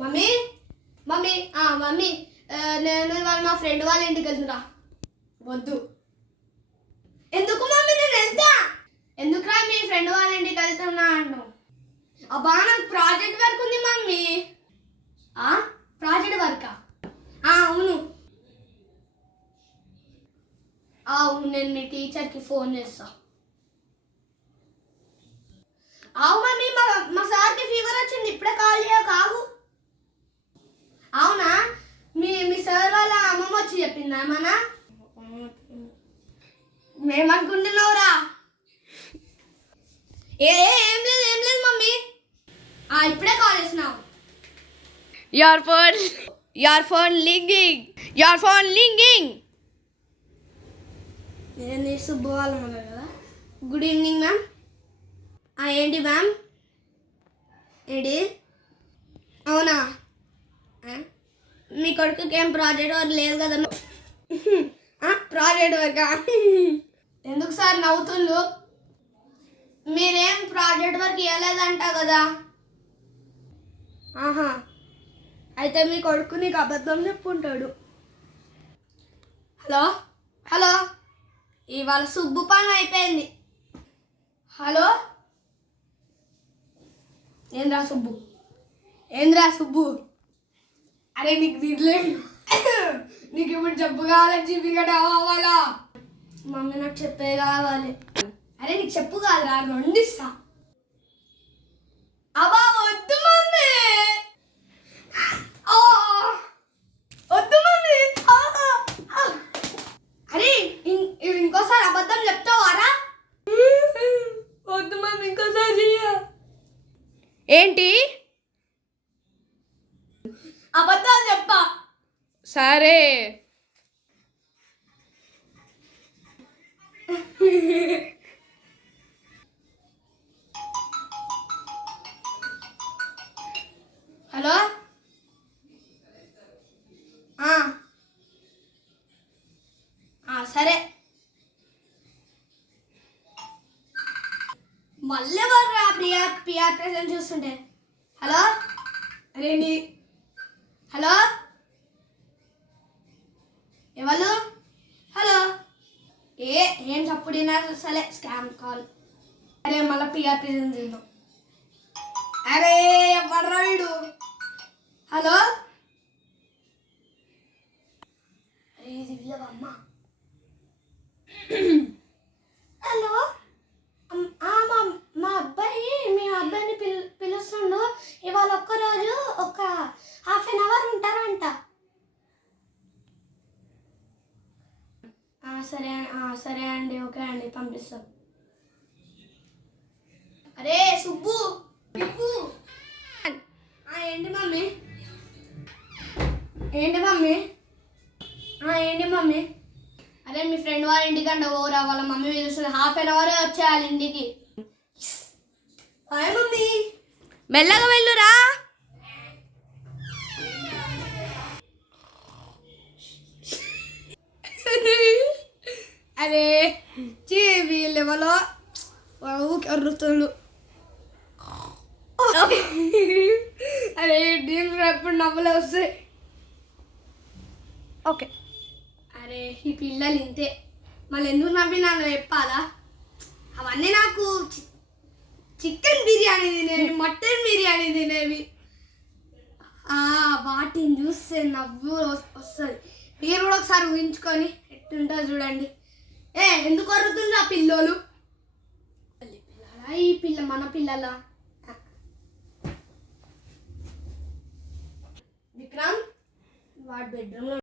Mummy mummy mummy నేను వాళ్ళ మా ఫ్రెండ్ వాళ్ళ ఇంటికి వెళ్తున్నా. వద్దు. ఎందుకు మమ్మీ? నేను వెళ్తా. ఎందుకురా మీ ఫ్రెండ్ వాళ్ళ ఇంటికి వెళ్తున్నా అన్నావు? అబ్బా నాకు ప్రాజెక్ట్ వర్క్ ఉంది మమ్మీ. ప్రాజెక్ట్ వర్కా? అవును అవును, నేను మీ టీచర్కి ఫోన్ చేస్తా. అవు మమ్మీ, మా సార్కి ఫీవర్ వచ్చింది, ఇప్పుడే కాల్ చేయ కాగు. అవునా? మీ సార్ వాళ్ళ అమ్మమ్మ వచ్చి చెప్పిందా ఏమన్నా? మేమనుకుంటున్నావురా? ఏం లేదు మమ్మీ. ఇప్పుడే కాల్ చేసినావు. your phone ringing. నేను సుబ్బు వాళ్ళమన్నారు కదా. Good evening ma'am. ఏంటి మ్యామ్? ఏంటి? అవునా? మీ కొడుకుకి ఏం ప్రాజెక్ట్ వర్క్ లేదు కదా? ప్రాజెక్ట్ వర్క్ ఎందుకు సార్ నవ్వుతుండ్రు? మీరేం ప్రాజెక్ట్ వర్క్ ఇవ్వలేదంట కదా? అయితే మీ కొడుకు నీకు అబద్ధం చెప్పుకుంటాడు. హలో ఇవాళ సుబ్బు పని అయిపోయింది. హలో, ఏంద్రా సుబ్బు? అరే నీకు తినలేదు. నీకు ఇప్పుడు జబ్బు కావాలని చెప్పి కావాలా? మమ్మీ నాకు చెప్పే కావాలి. అరే నీకు చెప్పు కాదురా, రెండిస్తా. అబ్బా వద్దు మమ్మీ, వద్దు మమ్మీ. అరే ఇంకోసారి అబద్ధం చెప్తావారా? వద్దు మమ్మీ, ఇంకోసారి. ఏంటి? అబద్ధాలు చెప్పా. సరే. హలో, సరే. మళ్ళీ వర్రా పిఆర్ ప్రెసెంట్ చూస్తుంటే. హలో రేండి. హలో ఎవరు? హలో ఏం తప్పుడినా సరే, స్కామ్ కాల్. అరే మళ్ళీ పిఆర్ ప్రెసెంట్ చూద్దాం. అరే ఎవర్రా వీడు? హలో, అరే దివ్యమ్మ. హలో, మా అబ్బాయి మీ అబ్బాయిని పిలుస్తుండు. ఇవాళ ఒక్కరోజు ఒక ½ an hour ఉంటారంట. సరే అండి, ఓకే అండి, పంపిస్తాం. అరే సుబ్బు పిలుపు. ఏంటి మమ్మీ? ఏంటి మమ్మీ? అరే మీ ఫ్రెండ్ వాళ్ళ ఇంటికి అంట ఓరా, వాళ్ళ మమ్మీ పిలుస్తుంది. ½ an hour వచ్చేయాలి ఇంటికి. మమ్మీ మెల్లగా వెళ్ళురా. అరే వీళ్ళెవలో కర్రుతుండు. అరే దీని ఎప్పుడు నవ్వులే వస్తాయి. ఓకే. అరే ఈ పిల్లలు ఇంతే, మళ్ళీ ఎందుకు నవ్వినా చెప్పాలా? అవన్నీ నాకు చికెన్ బిర్యానీ తినేవి, మటన్ బిర్యానీ తినేవి, వాటిని చూస్తే నవ్వు వస్తుంది. మీరు కూడా ఒకసారి ఊహించుకొని ఎట్టుంటుందో చూడండి. ఎందుకు వరుతుంది ఆ పిల్లోలు? ఈ పిల్ల మన పిల్లల. విక్రమ్ వాడి బెడ్రూమ్లో